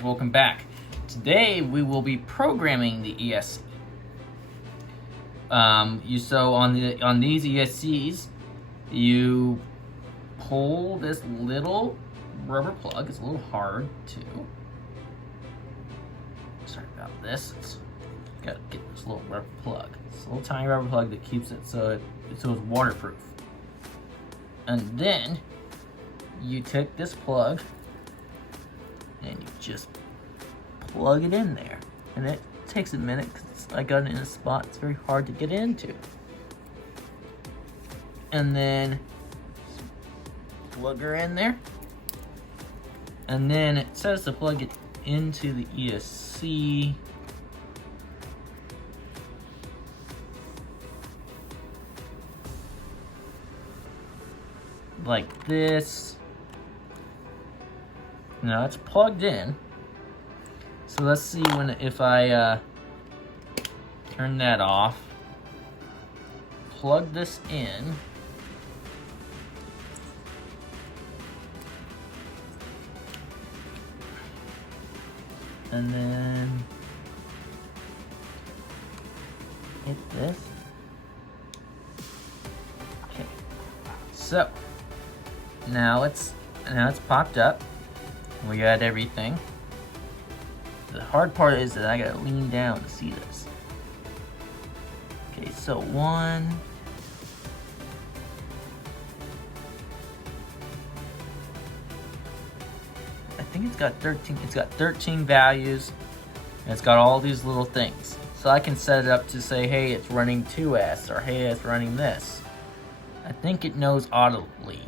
guys, welcome back. Today we will be programming the ESC. So on these ESCs, you pull this little rubber plug. It's a little hard to. Sorry about this. Gotta get this little rubber plug. It's a little tiny rubber plug that keeps it so it's waterproof. And then you take this plug and you just plug it in there. And it takes a minute because I got it in a spot it's very hard to get into. And then plug her in there. And then it says to plug it into the ESC. Like this. Now it's plugged in. So let's see if I turn that off. Plug this in. And then hit this. Okay. So now it's popped up. We got everything. The hard part is that I gotta lean down to see this. Okay, so one. I think it's got 13. It's got 13 values. And it's got all these little things. So I can set it up to say, hey, it's running 2S, or hey, it's running this. I think it knows audibly.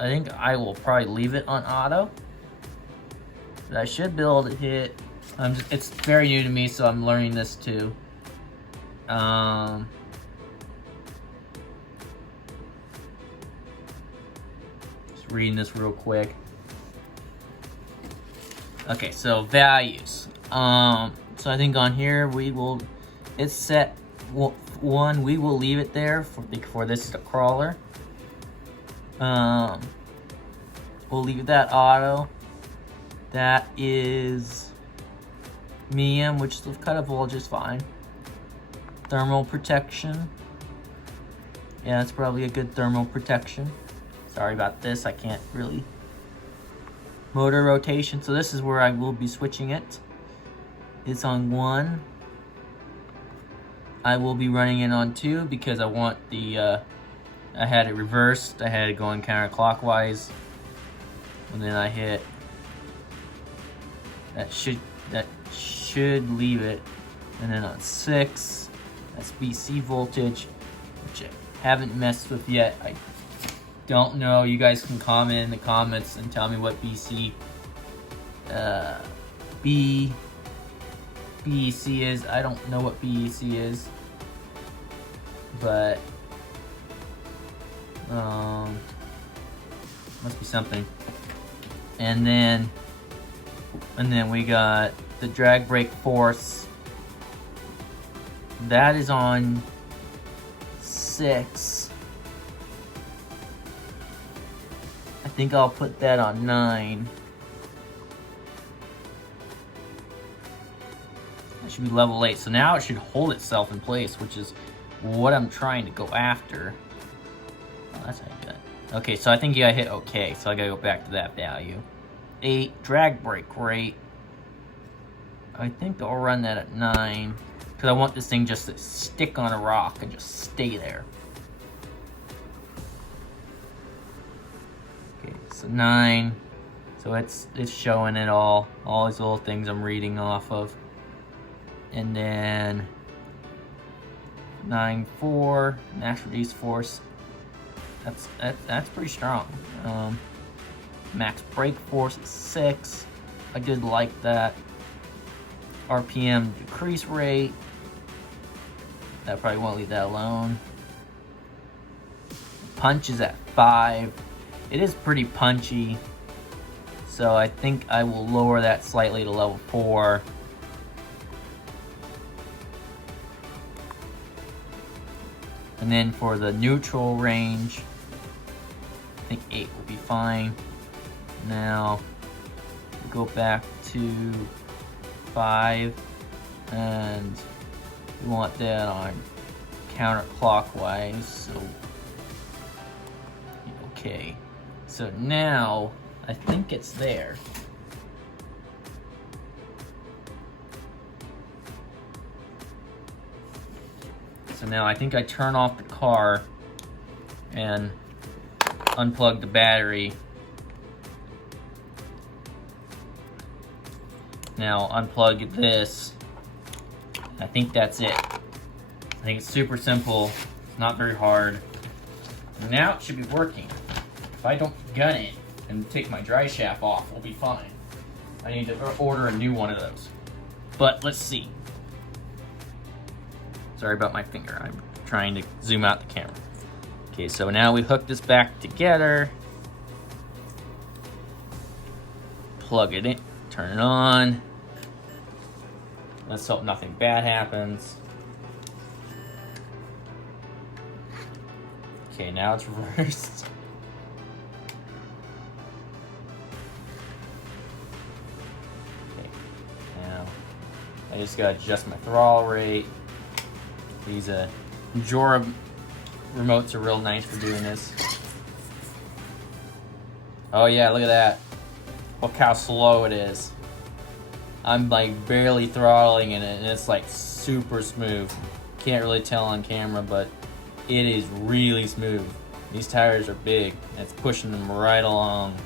I think I will probably leave it on auto. But I should be able to hit. It's very new to me, so I'm learning this too. Just reading this real quick. Okay, so values. So I think on here it's set 1. We will leave it there for this is a crawler. We'll leave that auto. That is medium, which is kind of all just fine. Thermal protection. Yeah, that's probably a good thermal protection. Sorry about this, I can't really. Motor rotation, so this is where I will be switching it. It's on 1. I will be running it on 2 because I want the, I had it reversed. I had it going counterclockwise. And then I hit, that should leave it. And then on 6, that's BC voltage, which I haven't messed with yet. I don't know. You guys can comment in the comments and tell me what BC BEC is. I don't know what BEC is, but must be something. And then we got the drag brake force. That is on 6. I think I'll put that on 9. That should be level 8. So now it should hold itself in place, which is what I'm trying to go after. Oh, that's how you do it. Okay, so I think you gotta hit OK. So I gotta go back to that value. 8, drag brake rate. I think I'll run that at 9. Because I want this thing just to stick on a rock and just stay there. Okay, so 9. So it's showing it all these little things I'm reading off of. And then 9.4, max reduced force. That's pretty strong. Max brake force is 6. I did like that. RPM decrease rate. I probably won't leave that alone. Punch is at 5. It is pretty punchy. So I think I will lower that slightly to level 4. And then for the neutral range, I think 8 will be fine. Now, go back to 5, and we want that on counterclockwise, so okay. So now I think it's there. So now I think I turn off the car and unplug the battery. Now unplug this. I think that's it. I think it's super simple. It's not very hard. Now it should be working. If I don't gun it and take my dry shaft off, we'll be fine. I need to order a new one of those. But let's see. Sorry about my finger. I'm trying to zoom out the camera. Okay, so now we hook this back together. Plug it in, turn it on. Let's hope nothing bad happens. Okay, now it's reversed. Okay, now I just gotta adjust my throttle rate. These Jora remotes are real nice for doing this. Oh yeah, look at that. Look how slow it is. I'm like barely throttling in it, and it's like super smooth. Can't really tell on camera, but it is really smooth. These tires are big, and it's pushing them right along.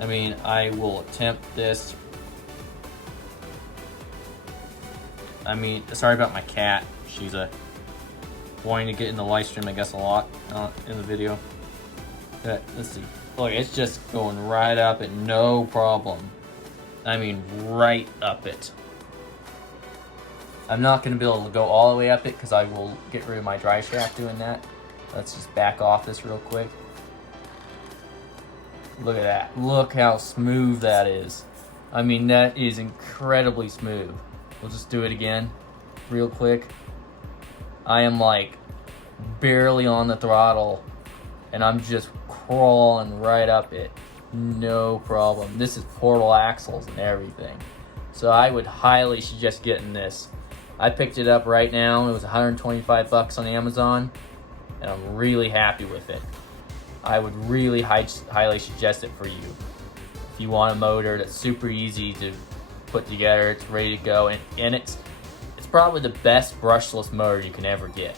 I mean, I will attempt this. I mean, sorry about my cat. She's wanting to get in the live stream, I guess, a lot in the video. But let's see. Look, it's just going right up it, no problem. I mean, right up it. I'm not going to be able to go all the way up it because I will get rid of my dry shaft doing that. Let's just back off this real quick. Look at that. Look how smooth that is. I mean, that is incredibly smooth. We'll just do it again real quick. I am like barely on the throttle and I'm just crawling right up it. No problem. This is portal axles and everything. So I would highly suggest getting this. I picked it up right now. It was 125 bucks on Amazon and I'm really happy with it. I would really highly suggest it for you. If you want a motor that's super easy to put together, it's ready to go, and it's probably the best brushless motor you can ever get.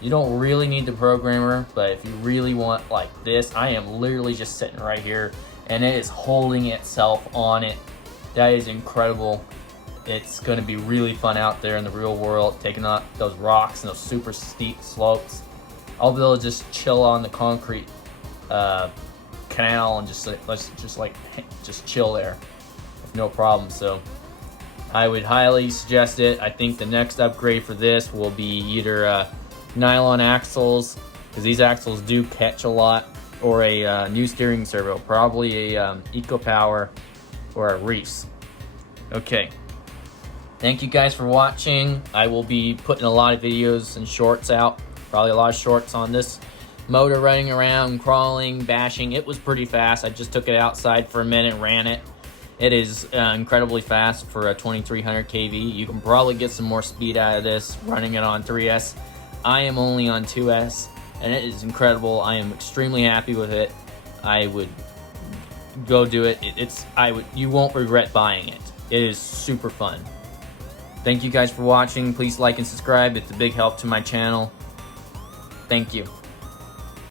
You don't really need the programmer, but if you really want like this, I am literally just sitting right here and it is holding itself on it. That is incredible. It's going to be really fun out there in the real world, taking out those rocks and those super steep slopes. I'll be able to just chill on the concrete canal and just chill there with no problem. So I would highly suggest it. I think the next upgrade for this will be either nylon axles, because these axles do catch a lot, or a new steering servo, probably a EcoPower or a Reese. Okay, thank you guys for watching. I will be putting a lot of videos and shorts out, probably a lot of shorts on this motor running around, crawling, bashing. It was pretty fast. I just took it outside for a minute, ran it. It is incredibly fast for a 2300 kV. You can probably get some more speed out of this running it on 3S. I am only on 2S, and it is incredible. I am extremely happy with it. I would go do it. You won't regret buying it. It is super fun. Thank you guys for watching. Please like and subscribe. It's a big help to my channel. Thank you.